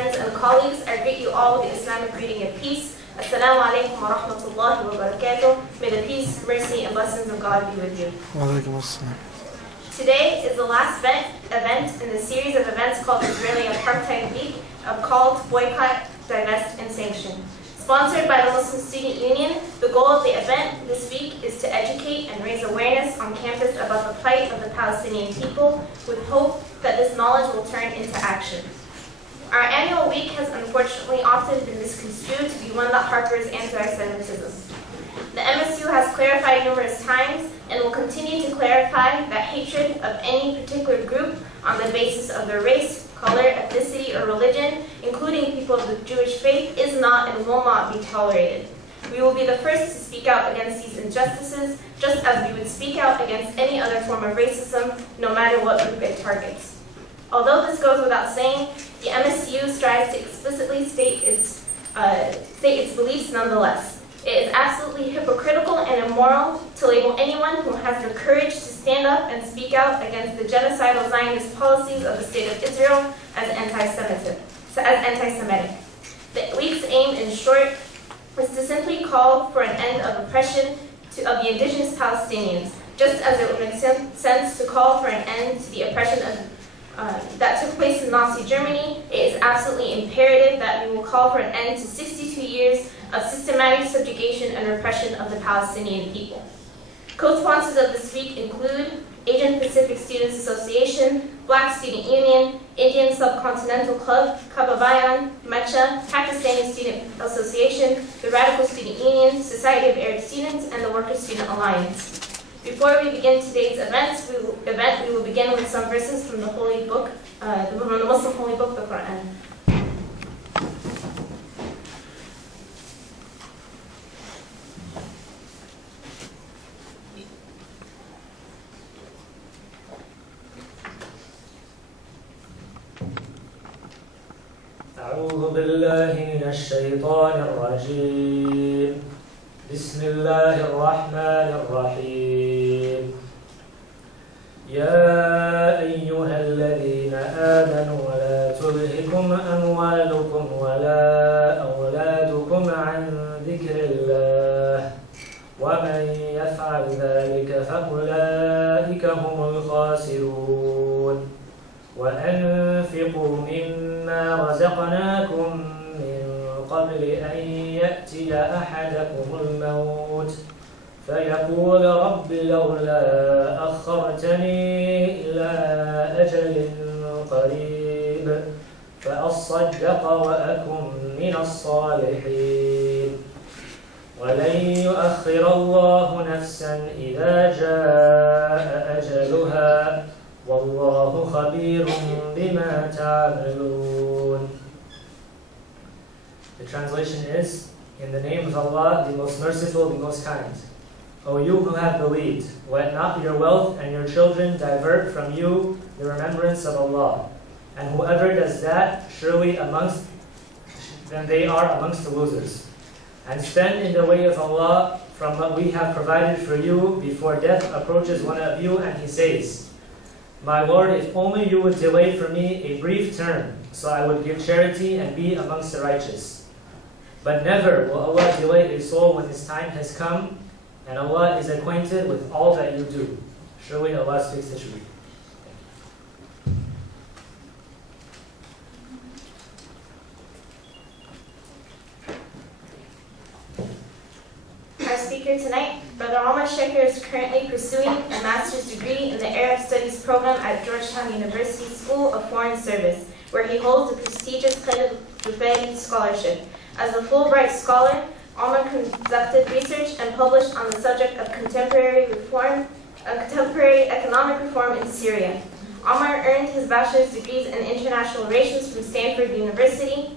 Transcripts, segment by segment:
friends, and colleagues, I greet you all with the Islamic greeting of peace. Assalamu alaikum wa rahmatullahi wa barakatuh. May the peace, mercy, and blessings of God be with you. Today is the last event in the series of events called Israeli Apartheid Week, called Boycott, Divest, and Sanction. Sponsored by the Muslim Student Union, the goal of the event this week is to educate and raise awareness on campus about the plight of the Palestinian people, with hope that this knowledge will turn into action. Our annual week has unfortunately often been misconstrued to be one that harbors anti-Semitism. The MSU has clarified numerous times and will continue to clarify that hatred of any particular group on the basis of their race, color, ethnicity, or religion, including people of the Jewish faith, is not and will not be tolerated. We will be the first to speak out against these injustices, just as we would speak out against any other form of racism, no matter what group it targets. Although this goes without saying, the MSU strives to explicitly state its beliefs nonetheless. It is absolutely hypocritical and immoral to label anyone who has the courage to stand up and speak out against the genocidal Zionist policies of the State of Israel as anti-Semitic. The week's aim, in short, is to simply call for an end of oppression of the indigenous Palestinians, just as it would make sense to call for an end to the oppression that took place in Nazi Germany. It is absolutely imperative that we will call for an end to 62 years of systematic subjugation and repression of the Palestinian people. Co-sponsors of this week include Asian Pacific Students Association, Black Student Union, Indian Subcontinental Club, Kababayan, Mecha, Pakistani Student Association, the Radical Student Union, Society of Arab Students, and the Workers' Student Alliance. Before we begin today's event, we will begin with some verses from the holy book, from the Muslim holy book, the Quran. أعوذ بالله من الشيطان الرجيم. بسم الله الرحمن الرحيم. يا أيها الذين آمنوا لا تلهكم أموالكم ولا أولادكم عن ذكر الله ومن يفعل ذلك فأولئك هم الخاسرون. وأنفقوا مما رزقناكم من قبل أن يأتي أحدكم الموت فيقول رب لولا أخرتني إلى أجل قريب فأصدق وأكن من الصالحين ولن يؤخر الله نفسا إذا جاء أجلها والله خبير بما تعملون. The translation is, in the name of Allah, the most merciful, the most kind. O you who have believed, let not your wealth and your children divert from you the remembrance of Allah. And whoever does that, surely then they are amongst the losers. And spend in the way of Allah from what we have provided for you before death approaches one of you and he says, My Lord, if only you would delay for me a brief term, so I would give charity and be amongst the righteous. But never will Allah delay a soul when his time has come, and Allah is acquainted with all that you do. Surely Allah speaks the truth. Our speaker tonight, Brother Omar Shakir, is currently pursuing a master's degree in the Arab Studies program at Georgetown University School of Foreign Service, where he holds the prestigious Khaled Juffali Scholarship. As a Fulbright Scholar, Omar conducted research and published on the subject of contemporary economic reform in Syria. Omar earned his bachelor's degrees in international relations from Stanford University,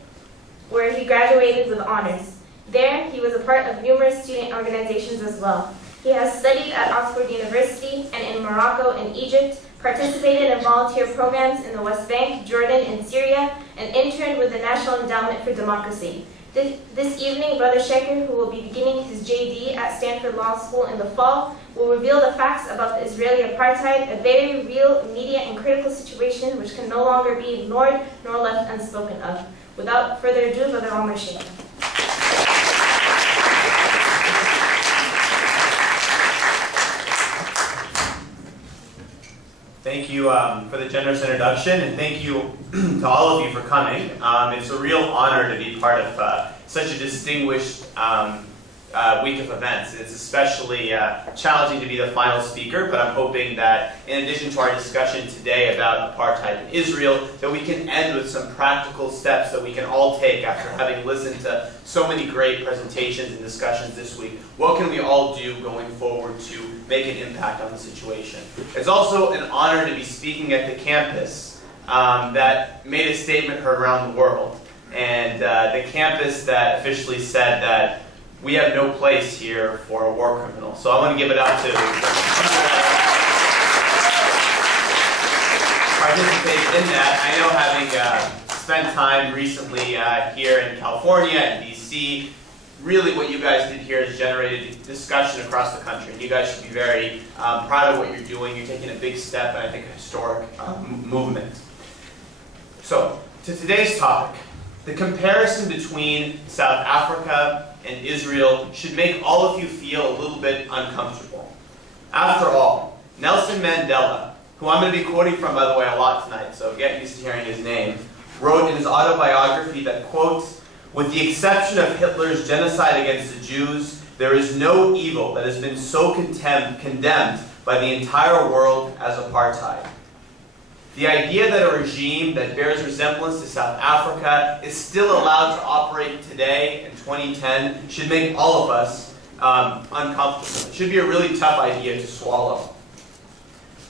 where he graduated with honors. There, he was a part of numerous student organizations as well. He has studied at Oxford University and in Morocco and Egypt, participated in volunteer programs in the West Bank, Jordan, and Syria, and interned with the National Endowment for Democracy. This evening, Brother Shakir, who will be beginning his JD at Stanford Law School in the fall, will reveal the facts about the Israeli apartheid, a very real, immediate, and critical situation which can no longer be ignored nor left unspoken of. Without further ado, Brother Omar Shakir. Thank you for the generous introduction, and thank you to all of you for coming. It's a real honor to be part of such a distinguished week of events. It's especially challenging to be the final speaker, but I'm hoping that in addition to our discussion today about apartheid in Israel, that we can end with some practical steps that we can all take after having listened to so many great presentations and discussions this week. What can we all do going forward to make an impact on the situation? It's also an honor to be speaking at the campus that made a statement heard around the world, and the campus that officially said that we have no place here for a war criminal. So I want to give it up to participate in that. I know, having spent time recently here in California and DC, really what you guys did here has generated discussion across the country. And you guys should be very proud of what you're doing. You're taking a big step, and I think a historic movement. So, to today's topic, the comparison between South Africa and Israel should make all of you feel a little bit uncomfortable. After all, Nelson Mandela, who I'm going to be quoting from, by the way, a lot tonight, so get used to hearing his name, wrote in his autobiography that, quote, "With the exception of Hitler's genocide against the Jews, there is no evil that has been so condemned by the entire world as apartheid." The idea that a regime that bears resemblance to South Africa is still allowed to operate today in 2010 should make all of us uncomfortable. It should be a really tough idea to swallow.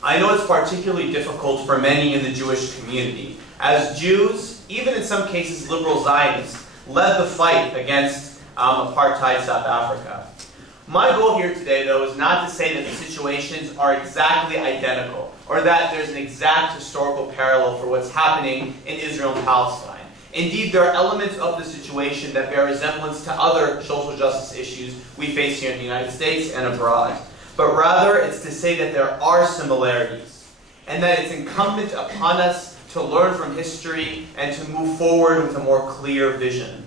I know it's particularly difficult for many in the Jewish community, as Jews, even in some cases liberal Zionists, led the fight against apartheid South Africa. My goal here today, though, is not to say that the situations are exactly identical, or that there's an exact historical parallel for what's happening in Israel and Palestine. Indeed, there are elements of the situation that bear resemblance to other social justice issues we face here in the United States and abroad. But rather, it's to say that there are similarities, and that it's incumbent upon us to learn from history and to move forward with a more clear vision.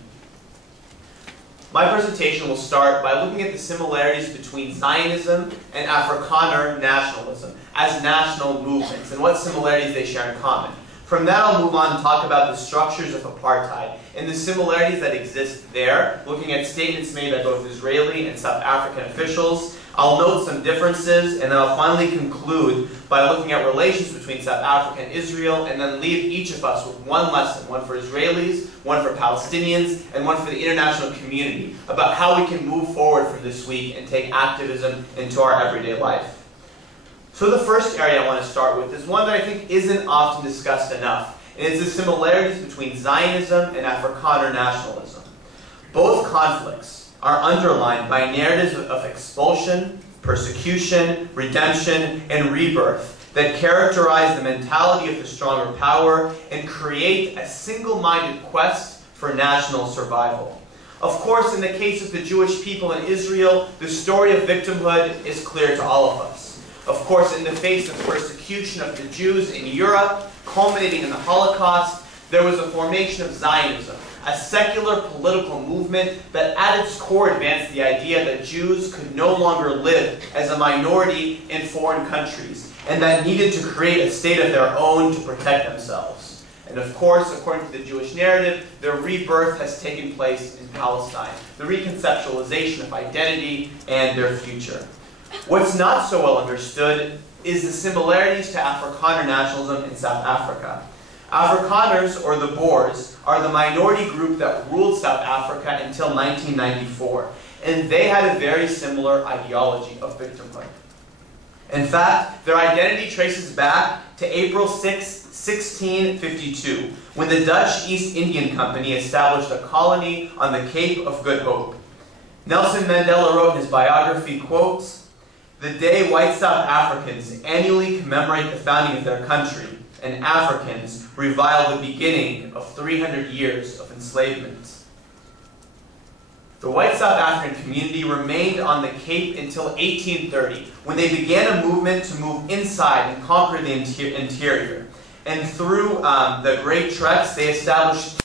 My presentation will start by looking at the similarities between Zionism and Afrikaner nationalism as national movements and what similarities they share in common. From that, I'll move on and talk about the structures of apartheid and the similarities that exist there, looking at statements made by both Israeli and South African officials. I'll note some differences, and then I'll finally conclude by looking at relations between South Africa and Israel, and then leave each of us with one lesson, one for Israelis, one for Palestinians, and one for the international community, about how we can move forward from this week and take activism into our everyday life. So the first area I want to start with is one that I think isn't often discussed enough, and it's the similarities between Zionism and Afrikaner nationalism. Both conflicts are underlined by narratives of expulsion, persecution, redemption, and rebirth that characterize the mentality of the stronger power and create a single-minded quest for national survival. Of course, in the case of the Jewish people in Israel, the story of victimhood is clear to all of us. Of course, in the face of persecution of the Jews in Europe, culminating in the Holocaust, there was a formation of Zionism, a secular political movement that at its core advanced the idea that Jews could no longer live as a minority in foreign countries, and that needed to create a state of their own to protect themselves. And of course, according to the Jewish narrative, their rebirth has taken place in Palestine, the reconceptualization of identity and their future. What's not so well understood is the similarities to Afrikaner nationalism in South Africa. Afrikaners, or the Boers, are the minority group that ruled South Africa until 1994, and they had a very similar ideology of victimhood. In fact, their identity traces back to April 6, 1652, when the Dutch East Indian Company established a colony on the Cape of Good Hope. Nelson Mandela wrote in his biography, quote, "The day white South Africans annually commemorate the founding of their country, and Africans revile the beginning of 300 years of enslavement." The white South African community remained on the Cape until 1830, when they began a movement to move inside and conquer the interior. And through the Great Treks, they established